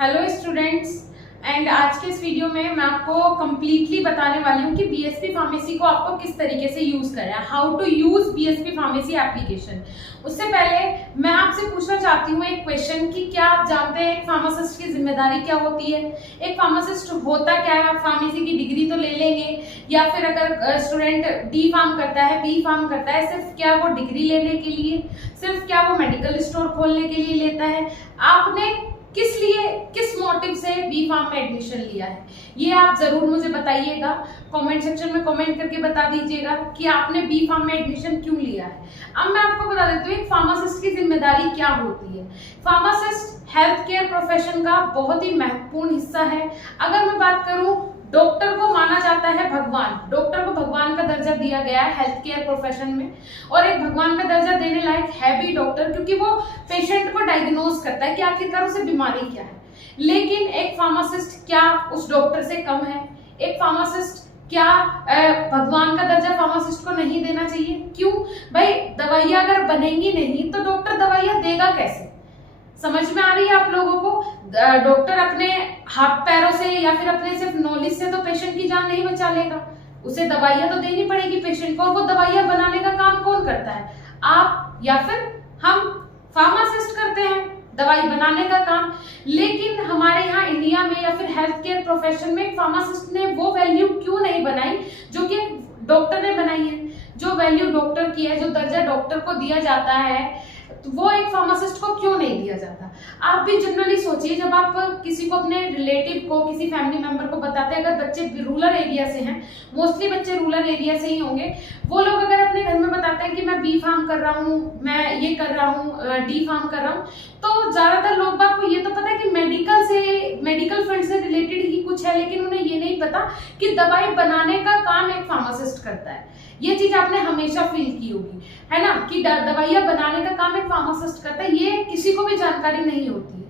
Hello students and आज के इस वीडियो में मैं आपको कंप्लीटली बताने वाली हूँ कि बीएसपी फार्मेसी को आपको किस तरीके से यूज करना है, how to use BSP pharmacy application. उससे पहले मैं आपसे पूछना चाहती हूँ एक क्वेश्चन कि क्या आप जानते हैं एक फार्मासिस्ट की जिम्मेदारी क्या होती है, एक फार्मासिस्ट होता क्या है। आप फार्मेसी की डिग्री तो ले लेंगे, या फिर अगर स्टूडेंट डी फार्म करता है, बी फार्म करता है, सिर्फ क्या वो डिग्री लेने के लिए, सिर्फ क्या वो मेडिकल स्टोर खोलने के लिए लेता है, आपने किस लिए किस मोटिव से बी फार्म में एडमिशन लिया है, ये आप जरूर मुझे बताइएगा। कमेंट सेक्शन में कमेंट करके बता दीजिएगा कि आपने बी फार्म में एडमिशन क्यों लिया है। अब मैं आपको बता देती हूँ एक फार्मासिस्ट की जिम्मेदारी क्या होती है। फार्मासिस्ट हेल्थ केयर प्रोफेशन का बहुत ही महत्वपूर्ण हिस्सा है। अगर मैं बात करूं, डॉक्टर को माना जाता है भगवान, डॉक्टर को भगवान का दर्जा दिया गया है हेल्थ केयर प्रोफेशन में, और एक भगवान का दर्जा देने लायक है भी डॉक्टर, क्योंकि वो पेशेंट को डायग्नोज करता है कि आखिरकार उसे बीमारी क्या है। लेकिन एक फार्मासिस्ट क्या उस डॉक्टर से कम है? एक फार्मासिस्ट क्या भगवान का दर्जा फार्मासिस्ट को नहीं देना चाहिए? क्यों भाई, दवाइयां अगर बनेंगी नहीं तो डॉक्टर दवाइयां देगा कैसे? समझ में आ रही है आप लोगों को? डॉक्टर अपने हाथ पैरों से या फिर अपने सिर्फ नॉलेज से तो पेशेंट की जान नहीं बचा लेगा, उसे दवाइयां तो देनी पड़ेगी पेशेंट को। वो दवाइयां बनाने का काम कौन करता है? आप या फिर हम फार्मासिस्ट करते हैं दवाई बनाने का काम। लेकिन हमारे यहाँ इंडिया में या फिर हेल्थ केयर प्रोफेशन में फार्मासिस्ट ने वो वैल्यू क्यों नहीं बनाई जो कि डॉक्टर ने बनाई है? जो वैल्यू डॉक्टर की है, जो दर्जा डॉक्टर को दिया जाता है, तो वो एक फार्मासिस्ट को क्यों नहीं दिया जाता? आप भी जनरली सोचिए, जब आप किसी को, अपने रिलेटिव को, किसी फैमिली मेंबर को बताते हैं, अगर बच्चे रूरल एरिया से हैं, मोस्टली बच्चे रूरल एरिया से ही होंगे, वो लोग अगर अपने घर में बताते हैं कि मैं बी फार्म कर रहा हूँ, मैं ये कर रहा हूँ, डी फार्म कर रहा हूँ, तो ज्यादातर लोग बात को ये तो पता है कि मेडिकल फील्ड से रिलेटेड ही कुछ है, लेकिन उन्हें ये नहीं पता कि दवाई बनाने का काम एक फार्मासिस्ट करता है। ये चीज आपने हमेशा फील की होगी, है ना, कि दवाइयां बनाने का काम एक फार्मासिस्ट करता है। ये किसी को भी जानकारी नहीं होती है।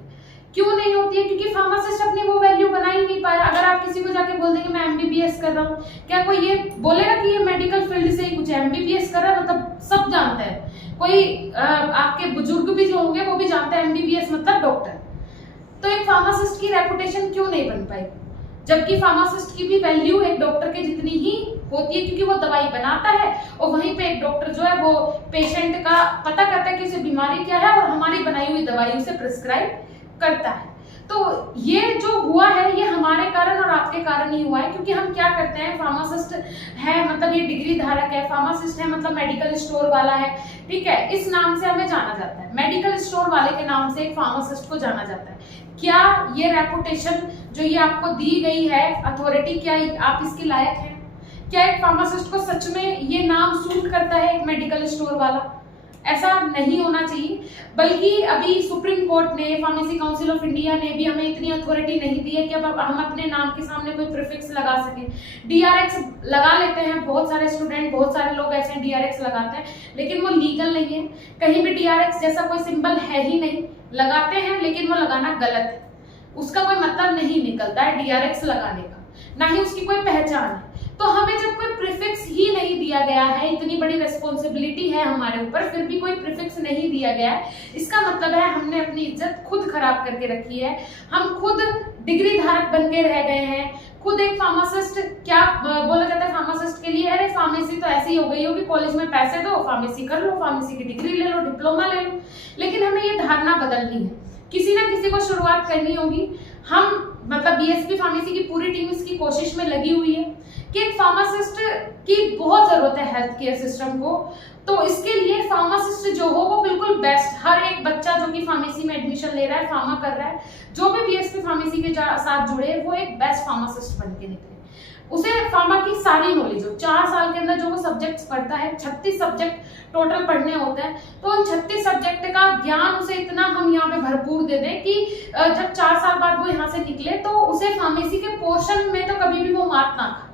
क्यों नहीं होती है? क्योंकि फार्मासिस्ट अपनी वो वैल्यू बना ही नहीं पाया। अगर आप किसी को जाके बोल देंगे मैं एमबीबीएस कर रहा हूँ, क्या कोई ये बोलेगा कि ये मेडिकल फील्ड से ही कुछ एमबीबीएस कर रहा है? मतलब सब जानते हैं। कोई आपके बुजुर्ग भी जो होंगे वो भी जानते हैं एमबीबीएस मतलब डॉक्टर। तो एक फार्मासिस्ट की रेपुटेशन क्यों नहीं बन पाई, जबकि फार्मासिस्ट की भी वैल्यू एक डॉक्टर के जितनी ही होती है, क्योंकि वो दवाई बनाता है और वहीं पे एक डॉक्टर जो है वो पेशेंट का पता करता है कि उसे बीमारी क्या है और हमारी बनाई हुई दवाई उसे प्रिस्क्राइब करता है। तो ये जो हुआ है ये हमारे कारण और आपके कारण ही हुआ है, क्योंकि हम क्या करते हैं, फार्मासिस्ट है मतलब ये डिग्री धारक है, फार्मासिस्ट है मतलब मेडिकल स्टोर वाला है, ठीक है, इस नाम से हमें जाना जाता है। मेडिकल स्टोर वाले के नाम से एक फार्मासिस्ट को जाना जाता है। क्या ये रेपुटेशन जो ये आपको दी गई है अथॉरिटी, क्या आप इसके लायक हैं? क्या एक फार्मासिस्ट को सच में ये नाम सूट करता है एक मेडिकल स्टोर वाला? ऐसा नहीं होना चाहिए। बल्कि अभी सुप्रीम कोर्ट ने, फार्मेसी काउंसिल ऑफ इंडिया ने भी हमें इतनी अथॉरिटी नहीं दी है कि अब हम अपने नाम के सामने कोई प्रीफिक्स लगा सकें। डीआरएक्स लगा लेते हैं, बहुत सारे स्टूडेंट, बहुत सारे लोग ऐसे हैं डीआरएक्स लगाते हैं, लेकिन वो लीगल नहीं है। कहीं भी डीआरएक्स जैसा कोई सिंबल है ही नहीं। लगाते हैं लेकिन वो लगाना गलत है, उसका कोई मतलब नहीं निकलता है डीआरएक्स लगाने का, ना ही उसकी कोई पहचान है। तो हमें जब कोई प्रीफिक्स ही नहीं दिया गया है, इतनी बड़ी रिस्पॉन्सिबिलिटी है हमारे ऊपर, फिर भी कोई प्रीफिक्स नहीं दिया गया है, इसका मतलब है हमने अपनी इज्जत खुद खराब करके रखी है। हम खुद डिग्री धारक बन के रह गए हैं। खुद एक फार्मासिस्ट, क्या बोला जाता है फार्मासिस्ट के लिए, अरे फार्मेसी तो ऐसी हो गई हो कि कॉलेज में पैसे दो, फार्मेसी कर लो, फार्मेसी की डिग्री ले लो, डिप्लोमा ले लो। लेकिन हमें ये धारणा बदलनी है, किसी ना किसी को शुरुआत करनी होगी। हम मतलब बीएसपी फार्मेसी की पूरी टीम इसकी कोशिश में लगी हुई है कि एक फार्मासिस्ट की बहुत जरूरत है हेल्थ केयर सिस्टम को। तो इसके लिए फार्मासिस्ट जो हो वो बिल्कुल बेस्ट, हर एक बच्चा जो कि फार्मेसी में एडमिशन ले रहा है, फार्मा कर रहा है, जो भी बीएसपी फार्मेसी के साथ जुड़े, वो एक बेस्ट फार्मासिस्ट बन के निकले। उसे फार्मा की सारी नॉलेज हो। 4 साल के अंदर जो वो सब्जेक्ट्स पढ़ता है, 36 सब्जेक्ट टोटल पढ़ने होते हैं, तो उन 36 सब्जेक्ट का ज्ञान उसे इतना हम यहाँ पे भरपूर दे दें कि जब 4 साल बाद वो यहाँ से निकले तो उसे फार्मेसी के पोर्शन में तो कभी भी वो मात ना खाए,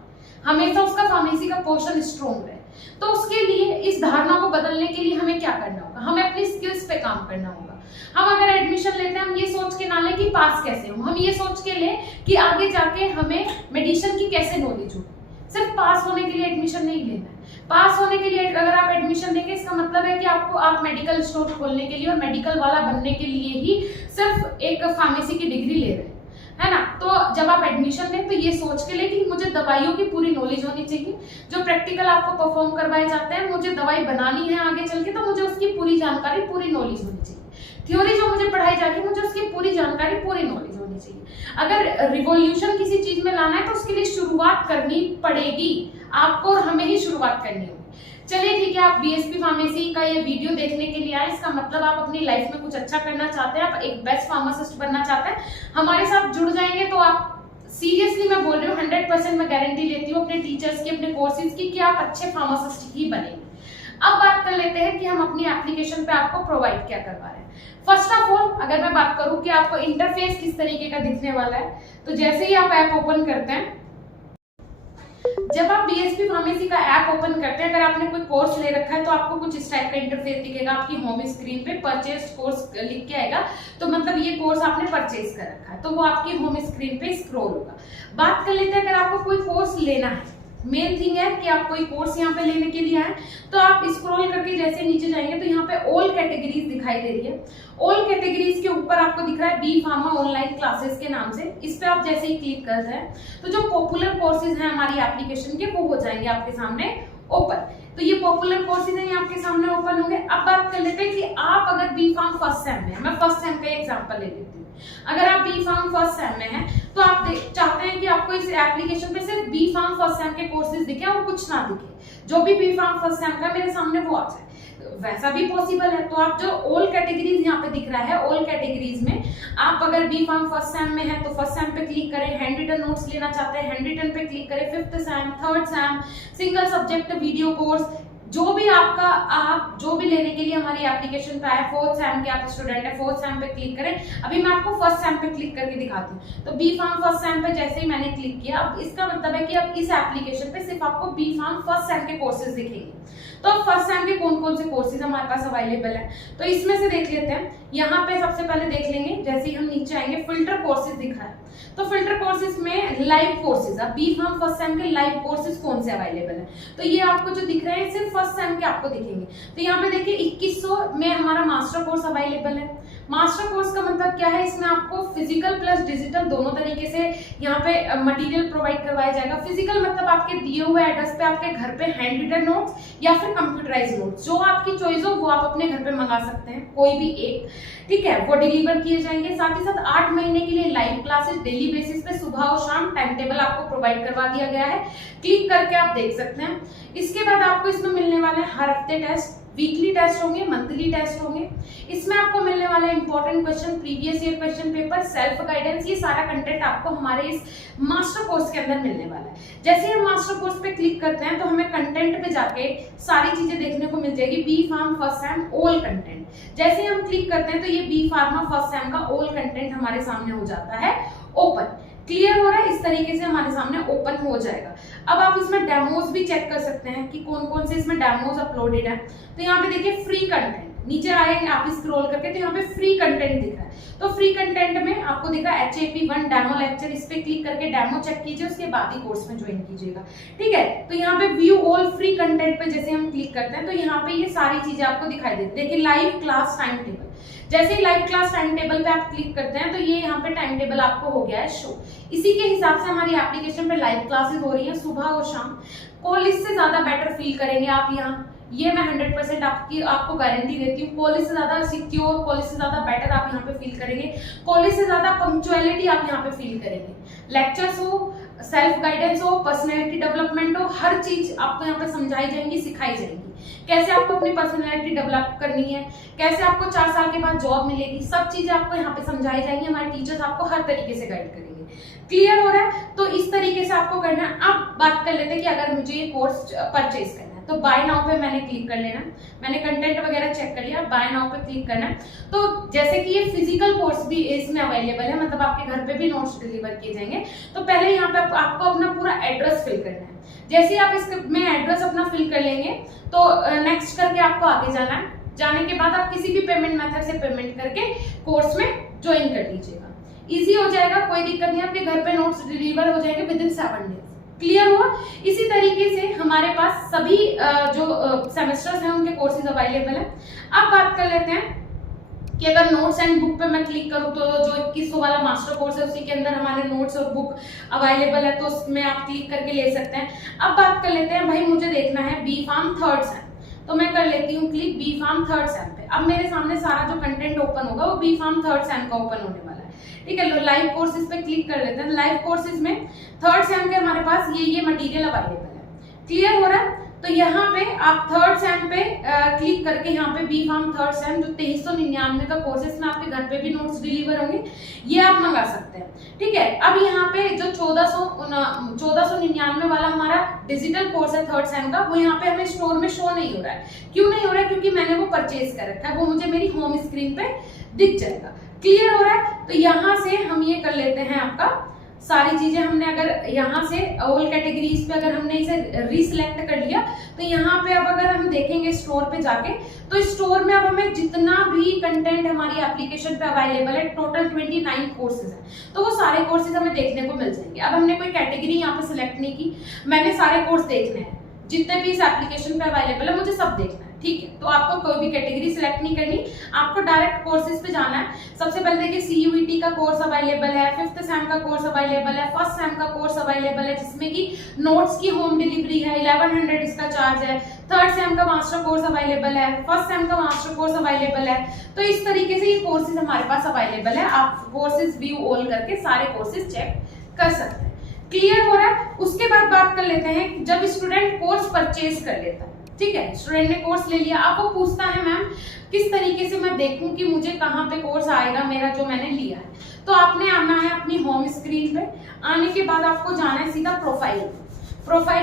हमेशा उसका फार्मेसी का पोर्शन स्ट्रॉन्ग रहे। तो उसके लिए, इस धारणा को बदलने के लिए हमें क्या करना होगा? हमें अपनी स्किल्स पे काम करना होगा। हम अगर एडमिशन लेते हैं, हम ये सोच के ना लें कि पास कैसे हो, हम ये सोच के लें कि आगे जाके हमें मेडिसिन की कैसे नॉलेज हो। सिर्फ पास होने के लिए एडमिशन नहीं लेना है। पास होने के लिए अगर आप एडमिशन लेंगे, इसका मतलब है कि आप मेडिकल स्टोर खोलने के लिए और मेडिकल वाला बनने के लिए ही सिर्फ एक फार्मेसी की डिग्री ले रहे हैं। आप एडमिशन लें तो ये सोच के लें कि मुझे दवाइयों की पूरी नॉलेज होनी चाहिए। जो प्रैक्टिकल आपको परफॉर्म करवाए जाते हैं, मुझे दवाई बनानी है आगे चल के, तो मुझे उसकी पूरी जानकारी, पूरी नॉलेज होनी चाहिए। थ्योरी जो मुझे पढ़ाई जा रही है, मुझे उसकी पूरी जानकारी, पूरी नॉलेज होनी चाहिए। अगर रिवॉल्यूशन किसी चीज में लाना है तो उसके लिए शुरुआत करनी पड़ेगी आपको, और हमें ही शुरुआत करनी होगी। चलिए ठीक है, आप बीएसपी फार्मेसी का ये वीडियो देखने के लिए आए, इसका मतलब आप अपनी लाइफ में कुछ अच्छा करना चाहते हैं, आप एक बेस्ट फार्मासिस्ट बनना चाहते हैं, हमारे साथ जुड़ जाएंगे तो आप, सीरियसली मैं बोल रही हूँ, 100% मैं गारंटी लेती हूँ अपने टीचर्स की, अपने कोर्सेज की, कि आप अच्छे फार्मासिस्ट ही बनेंगे। अब बात कर लेते हैं कि हम अपनी एप्लीकेशन पे आपको प्रोवाइड क्या करवा रहे हैं। फर्स्ट ऑफ ऑल अगर मैं बात करूं कि आपको इंटरफेस किस तरीके का दिखने वाला है, तो जैसे ही आप ऐप ओपन करते हैं, जब आप बीएसपी फार्मेसी का ऐप ओपन करते हैं, अगर आपने कोई कोर्स ले रखा है तो आपको कुछ इस टाइप का इंटरफेस दिखेगा आपकी होम स्क्रीन पे, परचेज कोर्स लिख के आएगा, तो मतलब ये कोर्स आपने परचेज कर रखा है, तो वो आपकी होम स्क्रीन पे स्क्रॉल होगा। बात कर लेते हैं, अगर आपको कोई कोर्स लेना है, मेन थिंग है कि आप कोई कोर्स यहाँ पे लेने के लिए आए, तो आप स्क्रॉल करके जैसे नीचे जाएंगे तो यहाँ पे ऑल कैटेगरीज दिखाई दे रही है। ऑल कैटेगरीज के ऊपर आपको दिख रहा है बी फार्मा ऑनलाइन क्लासेस के नाम से, इस पे आप जैसे ही क्लिक करते हैं तो जो पॉपुलर कोर्सेज हैं हमारी एप्लीकेशन के, वो हो जाएंगे आपके सामने ओपन। तो ये पॉपुलर कोर्सेज हैं, ये आपके सामने ओपन होंगे। अब बात कर लेते हैं कि आप अगर बी फार्म फर्स्ट सेम में, मैं फर्स्ट सेम का एग्जांपल ले लेती हूँ, अगर आप बी फार्म फर्स्ट सेम में हैं तो आप चाहते हैं कि आपको इस एप्लीकेशन पे सिर्फ बी फार्म फर्स्ट सेम के कोर्सेज दिखे और कुछ ना दिखे, जो भी बी फार्म फर्स्ट सेम का मेरे सामने वो आ जाए, वैसा भी पॉसिबल है। तो आप जो ऑल कैटेगरीज यहाँ पे दिख रहा है, ऑल कैटेगरीज में आप अगर बी फार्म फर्स्ट सेम में है तो फर्स्ट सेम पे क्लिक करें, हैंड रिटन नोट्स लेना चाहते हैं हैंड रिटन पे क्लिक करें, fifth sem, third same, single subject video course, जो भी आपका, आप जो भी लेने के लिए हमारी एप्लीकेशन पे आए, फोर्थ सेम के आप स्टूडेंट है, फोर्थ सेम पे क्लिक करें। अभी मैं आपको फर्स्ट सेम पे क्लिक करके दिखाती हूँ। तो बी फार्म फर्स्ट सेम पे जैसे ही मैंने क्लिक किया, अब इसका मतलब है कि अब इस एप्लीकेशन पे सिर्फ आपको बी फार्म फर्स्ट सेम के कोर्सेज दिखेंगे। तो अब फर्स्ट सेम के कौन कौन से कोर्सेज हमारे पास अवेलेबल है, तो इसमें से देख लेते हैं। यहाँ पे सबसे पहले देख लेंगे, जैसे ही हम नीचे आएंगे फिल्टर कोर्सेज दिखा है, तो फिल्टर कोर्सेज में लाइव कोर्सेज, अब बी फार्म फर्स्ट सेम के लाइव कोर्सेज कौन से अवेलेबल है, तो ये आपको जो दिख रहे हैं सिर्फ फर्स्ट सेम के आपको दिखेंगे। तो यहाँ पे देखिए 2100 में हमारा मास्टर कोर्स अवेलेबल है। मास्टर कोर्स का मतलब क्या है, इसमें आपको फिजिकल प्लस डिजिटल दोनों तरीके से यहाँ पे मटेरियल प्रोवाइड करवाया जाएगा। फिजिकल मतलब आपके दिए हुए एड्रेस पे आपके घर पे हैंड रिटन नोट्स या फिर कंप्यूटराइज नोट्स, जो आपकी चॉइस हो वो आप अपने घर पे मंगा सकते हैं, कोई भी एक, ठीक है, वो डिलीवर किए जाएंगे। साथ ही साथ 8 महीने के लिए लाइव क्लासेस डेली बेसिस पे सुबह और शाम टाइम टेबल आपको प्रोवाइड करवा दिया गया है, क्लिक करके आप देख सकते हैं। इसके बाद आपको इसमें मिलने वाले हर हफ्ते टेस्ट, वीकली टेस्ट होंगे, मंथली टेस्ट होंगे। इसमें आपको मिलने वाले important question, previous year question paper, self guidance, ये सारा कंटेंट आपको हमारे इस मास्टर कोर्स के अंदर मिलने वाला है। जैसे हम मास्टर कोर्स पे क्लिक करते हैं तो हमें कंटेंट पे जाके सारी चीजें देखने को मिल जाएगी, B pharm first sem all content. जैसे हम क्लिक करते हैं तो ये बी फार्मा फर्स्ट सेम का ऑल कंटेंट हमारे सामने हो जाता है ओपन। क्लियर हो रहा है, इस तरीके से हमारे सामने ओपन हो जाएगा। अब आप इसमें डेमोज भी चेक कर सकते हैं कि कौन कौन से इसमें डेमोज अपलोडेड है। तो यहाँ पे देखिए फ्री कंटेंट, नीचे आएंगे आप स्क्रॉल करके तो यहाँ पे फ्री कंटेंट दिख रहा है। तो फ्री कंटेंट में आपको दिख रहा है HAP1 डेमो लेक्चर, इस पे क्लिक करके डेमो चेक कीजिए, उसके बाद ही कोर्स में ज्वाइन कीजिएगा, ठीक है। तो यहाँ पे व्यू ऑल फ्री कंटेंट पे जैसे हम क्लिक करते हैं तो यहाँ पे ये सारी चीजें आपको दिखाई देती है। देखिए लाइव क्लास टाइम टेबल, जैसे ही लाइव क्लास टाइम टेबल पे आप क्लिक करते हैं तो ये यहाँ पे टाइम टेबल आपको हो गया है शो। इसी के हिसाब से हमारी एप्लीकेशन पे लाइव क्लासेस हो रही है सुबह और शाम। कॉलेज से ज्यादा बेटर फील करेंगे आप यहाँ, ये मैं 100% आपको गारंटी देती हूँ। कॉलेज से ज्यादा सिक्योर, कॉलेज से ज्यादा बेटर आप यहाँ पे फील करेंगे, कॉलेज से ज्यादा पंक्चुअलिटी आप यहाँ पे फील करेंगे। लेक्चर्स हो, सेल्फ गाइडेंस हो, पर्सनैलिटी डेवलपमेंट हो, हर चीज आपको यहाँ पे समझाई जाएंगी, सिखाई जाएंगी। कैसे आपको अपनी पर्सनैलिटी डेवलप करनी है, कैसे आपको 4 साल के बाद जॉब मिलेगी, सब चीजें आपको यहाँ पे समझाई जाएंगी। हमारे टीचर्स आपको हर तरीके से गाइड करेंगे। क्लियर हो रहा है, तो इस तरीके से आपको करना है। अब बात कर लेते हैं कि अगर मुझे ये कोर्स परचेज करना है तो बाय नाउ पे मैंने क्लिक कर लेना। मैंने कंटेंट वगैरह चेक कर लिया, बाय नाउ पे क्लिक करना है। तो जैसे कि ये फिजिकल कोर्स भी इसमें अवेलेबल है, मतलब आपके घर पे भी नोट्स डिलीवर किए जाएंगे। तो पहले यहाँ पे आपको अपना पूरा एड्रेस फिल करना है। जैसे ही आप इसमें एड्रेस अपना फिल कर लेंगे तो नेक्स्ट करके आपको आगे जाना है। जाने के बाद आप किसी भी पेमेंट मेथड से पेमेंट करके कोर्स में ज्वाइन कर लीजिएगा। इजी हो जाएगा, कोई दिक्कत नहीं, आपके घर पे नोट्स डिलीवर हो जाएंगे विद इन 7 डेज। क्लियर हुआ। इसी तरीके से हमारे पास सभी जो सेमेस्टर्स हैं उनके कोर्सेज अवेलेबल है। अब बात कर लेते हैं कि अगर नोट्स एंड बुक पे मैं क्लिक करूँ तो जो 2100 वाला मास्टर कोर्स है उसी के अंदर हमारे नोट्स और बुक अवेलेबल है, तो उसमें आप क्लिक करके ले सकते हैं। अब बात कर लेते हैं, भाई मुझे देखना है बी फार्म थर्ड सेम, तो मैं कर लेती हूँ click B pharm third sem पे। अब मेरे सामने सारा जो कंटेंट ओपन होगा वो बी फार्म थर्ड सेम का ओपन होने वाला है, ठीक है। लाइव कोर्सेज पे क्लिक कर लेते हैं। लाइव कोर्सेज में थर्ड सेम के हमारे पास ये मटेरियल अवेलेबल है, क्लियर हो रहा है। तो यहाँ पे आप थर्ड सेम पे क्लिक करके यहाँ पे बी फार्म थर्ड सेम जो 2399 का कोर्स है, इसमें आपके घर पे भी नोट्स डिलीवर होंगे, ये आप मंगा सकते हैं, ठीक है। अब यहाँ पे जो 1499 वाला हमारा डिजिटल कोर्स है थर्ड सेम का, वो यहाँ पे हमें स्टोर में शो नहीं हो रहा है। क्यों नहीं हो रहा है? क्योंकि मैंने वो परचेज कर रखा है, वो मुझे मेरी होम स्क्रीन पे दिख जाएगा, क्लियर हो रहा है। तो यहाँ से हम ये कर लेते हैं, आपका सारी चीजें हमने अगर यहाँ से ऑल कैटेगरीज पे अगर हमने इसे रीसिलेक्ट कर लिया, तो यहाँ पे अब अगर हम देखेंगे स्टोर पे जाके, तो स्टोर में अब हमें जितना भी कंटेंट हमारी एप्लीकेशन पे अवेलेबल है, टोटल 29 कोर्सेज है, तो वो सारे कोर्सेज हमें देखने को मिल जाएंगे। अब हमने कोई कैटेगरी यहाँ पे सिलेक्ट नहीं की, मैंने सारे कोर्स देखने हैं जितने भी इस एप्लीकेशन पे अवेलेबल है, मुझे सब देखना है, ठीक है। तो आपको कोई भी कैटेगरी सिलेक्ट नहीं करनी, आपको डायरेक्ट कोर्सेज पे जाना है। सबसे पहले देखिए CUET का कोर्स अवेलेबल है, 5th सेम का कोर्स अवेलेबल है, 1st सेम का कोर्स अवेलेबल है जिसमें कि नोट्स की होम डिलीवरी है, 1100 इसका चार्ज है। 3rd सेम का मास्टर कोर्स अवेलेबल है, 1st सेम का मास्टर कोर्स अवेलेबल है। तो इस तरीके से ये कोर्सेज हमारे पास अवेलेबल है, आप कोर्सेज व्यू ऑल करके सारे कोर्सेज चेक कर सकते हैं, क्लियर हो रहा है। उसके बाद बात कर लेते हैं जब स्टूडेंट कोर्स परचेज कर लेता है, ठीक है, स्टूडेंट ने कोर्स ले लिया, आपको पूछता है मैम किस तरीके से मैं देखूं कि मुझे कहाँ पे कोर्स आएगा मेरा जो मैंने लिया है। तो आपने आना है अपनी होम स्क्रीन पे, आने के बाद आपको जाना है सीधा प्रोफाइल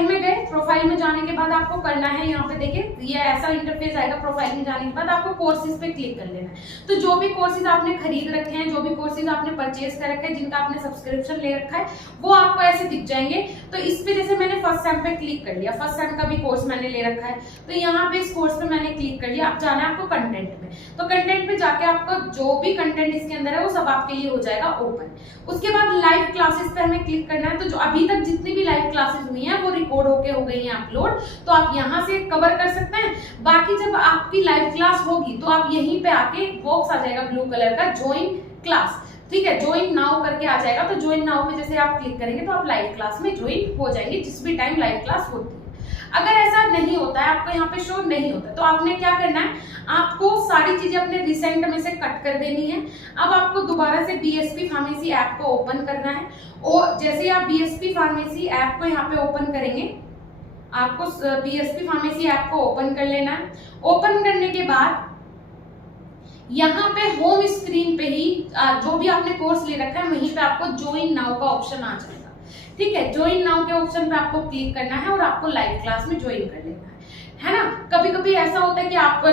में गए। प्रोफाइल में जाने के बाद आपको करना है, यहाँ पे देखिए ये ऐसा इंटरफेस आएगा। प्रोफाइल में जाने के बाद आपको कोर्सेज पे क्लिक कर लेना है। तो जो भी कोर्सेज आपने खरीद रखे हैं, जो भी कोर्सेज आपने परचेज कर रखे हैं, जिनका आपने सब्सक्रिप्शन ले रखा है, वो आपको ऐसे दिख जाएंगे। तो इस पे जैसे मैंने 1st सेम पे क्लिक कर लिया, 1st सेम का भी कोर्स मैंने ले रखा है, तो यहाँ पे इस कोर्स पे मैंने क्लिक कर लिया। अब जाना है आपको कंटेंट में, तो कंटेंट पे जाके आपका जो भी कंटेंट इसके अंदर है वो सब आपके लिए हो जाएगा ओपन। उसके बाद लाइव क्लासेस पे हमें क्लिक करना है। तो जो अभी तक जितनी भी लाइव क्लासेस हुई हैं वो रिकॉर्ड होके हो गई हैं अपलोड, तो आप यहाँ से कवर कर सकते हैं। बाकी जब आपकी लाइव क्लास होगी तो आप यहीं पे आके बॉक्स आ जाएगा ब्लू कलर का, ज्वाइन क्लास, ठीक है, ज्वाइन नाउ करके आ जाएगा। तो ज्वाइन नाउ पे जैसे आप क्लिक करेंगे तो आप लाइव क्लास में ज्वाइन हो जाएंगे जिस भी टाइम लाइव क्लास होती है। अगर ऐसा नहीं होता है, आपको यहाँ पे शो नहीं होता, तो आपने क्या करना है, आपको सारी चीजें अपने रिसेंट में से कट कर देनी है। अब आपको दोबारा से BSP फार्मेसी ऐप को ओपन करना है, और जैसे आप BSP फार्मेसी ऐप को यहाँ पे ओपन करेंगे, आपको BSP फार्मेसी ऐप को ओपन कर लेना है। ओपन करने के बाद यहाँ पे होम स्क्रीन पे ही जो भी आपने कोर्स ले रखा है वहीं पे आपको ज्वाइन नाउ का ऑप्शन आ जाएगा, ठीक है। ज्वाइन नाउ के ऑप्शन पे आपको क्लिक करना है और आपको लाइव क्लास में ज्वाइन कर लेना है ना। कभी कभी ऐसा होता है कि आप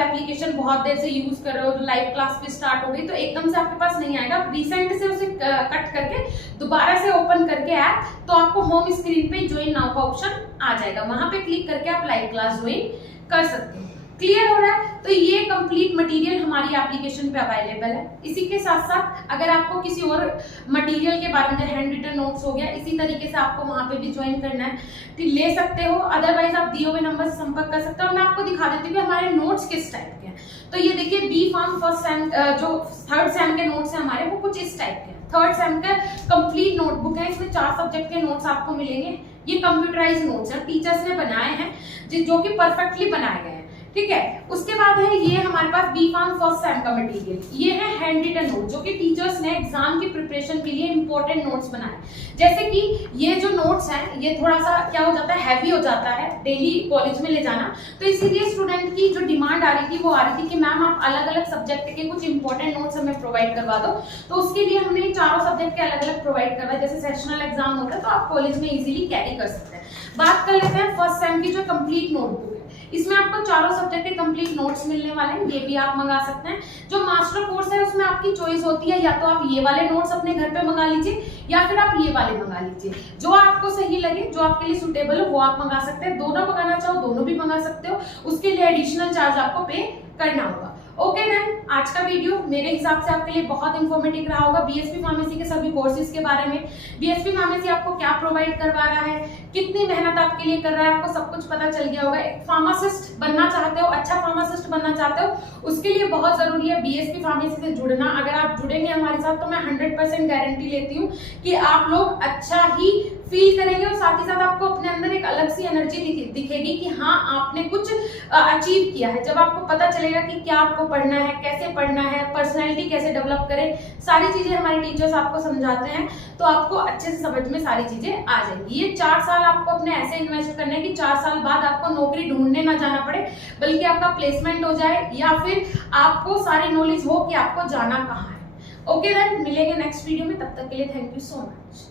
एप्लीकेशन बहुत देर से यूज कर रहे हो, लाइव क्लास भी स्टार्ट हो गई, तो एकदम से आपके पास नहीं आएगा। रिसेंट से उसे कट करके दोबारा से ओपन करके ऐप, तो आपको होम स्क्रीन पे ज्वाइन नाउ का ऑप्शन आ जाएगा, वहां पे क्लिक करके आप लाइव क्लास ज्वाइन कर सकते हो, क्लियर हो रहा है। तो ये कंप्लीट मटेरियल हमारी एप्लीकेशन पे अवेलेबल है। इसी के साथ साथ अगर आपको किसी और मटेरियल के बारे में, हैंड रिटन नोट्स हो गया, इसी तरीके से आपको वहां पे भी ज्वाइन करना है तो ले सकते हो। अदरवाइज आप दिए हुए नंबर से संपर्क कर सकते हो। मैं आपको दिखा देती हूँ कि हमारे नोट्स किस टाइप के हैं। तो ये देखिए बी फार्म 1st सेम जो 3rd सेम के नोट्स है हमारे, वो कुछ इस टाइप के हैं। 3rd सेम का कंप्लीट नोटबुक है, इसमें 4 सब्जेक्ट के नोट्स आपको मिलेंगे। ये कंप्यूटराइज नोट्स हैं, टीचर्स ने बनाए हैं जो कि परफेक्टली बनाए गए हैं, ठीक है। उसके बाद है ये हमारे पास बी फार्म 1st सेम का मटेरियल, ये है हैंड रिटन नोट जो कि टीचर्स ने एग्जाम की प्रिपरेशन के लिए इंपॉर्टेंट नोट्स बनाए। जैसे कि ये जो नोट्स हैं ये थोड़ा सा क्या हो जाता है, हैवी हो जाता है डेली कॉलेज में ले जाना, तो इसीलिए स्टूडेंट की जो डिमांड आ रही थी वो आ रही थी कि मैम आप अलग अलग सब्जेक्ट के कुछ इंपॉर्टेंट नोट्स हमें प्रोवाइड करवा दो। तो उसके लिए हमने 4 सब्जेक्ट के अलग अलग प्रोवाइड करवाए। जैसे सेशनल एग्जाम होता है तो आप कॉलेज में इजिली कैरी कर सकते हैं। बात कर लेते हैं 1st सेम की जो कंप्लीट नोटबुक है, इसमें आपको 4 सब्जेक्ट के कंप्लीट नोट्स मिलने वाले हैं, ये भी आप मंगा सकते हैं। जो मास्टर कोर्स है उसमें आपकी चॉइस होती है, या तो आप ये वाले नोट्स अपने घर पे मंगा लीजिए या फिर आप ये वाले मंगा लीजिए, जो आपको सही लगे, जो आपके लिए सुटेबल हो वो आप मंगा सकते हैं। दोनों मंगाना चाहो दोनों भी मंगा सकते हो, उसके लिए एडिशनल चार्ज आपको पे करना होगा। ओके देन, आज का वीडियो मेरे हिसाब से आपके लिए बहुत इंफॉर्मेटिव रहा होगा बीएसपी फार्मेसी के सभी कोर्सेज के बारे में। बीएसपी फार्मेसी आपको क्या प्रोवाइड करवा रहा है, कितनी मेहनत आपके लिए कर रहा है, आपको सब कुछ पता चल गया होगा। एक फार्मासिस्ट बनना चाहते हो, अच्छा फार्मासिस्ट बनना चाहते हो, उसके लिए बहुत जरूरी है बीएसपी फार्मेसी से जुड़ना। अगर आप जुड़ेंगे हमारे साथ तो मैं 100% गारंटी लेती हूँ कि आप लोग अच्छा ही फील करेंगे और साथ ही साथ आपको अपने अंदर एक अलग सी एनर्जी दिखेगी कि हाँ आपने कुछ अचीव किया है। जब आपको पता चलेगा कि क्या आपको पढ़ना है, कैसे पढ़ना है, पर्सनैलिटी कैसे डेवलप करें, सारी चीजें हमारे टीचर्स आपको समझाते हैं, तो आपको अच्छे से समझ में सारी चीजें आ जाएंगी। ये 4 साल आपको अपने ऐसे इन्वेस्ट करने हैं कि 4 साल बाद आपको नौकरी ढूंढने ना जाना पड़े, बल्कि आपका प्लेसमेंट हो जाए या फिर आपको सारी नॉलेज हो कि आपको जाना कहाँ है। ओके देन, मिलेंगे नेक्स्ट वीडियो में, तब तक के लिए थैंक यू सो मच।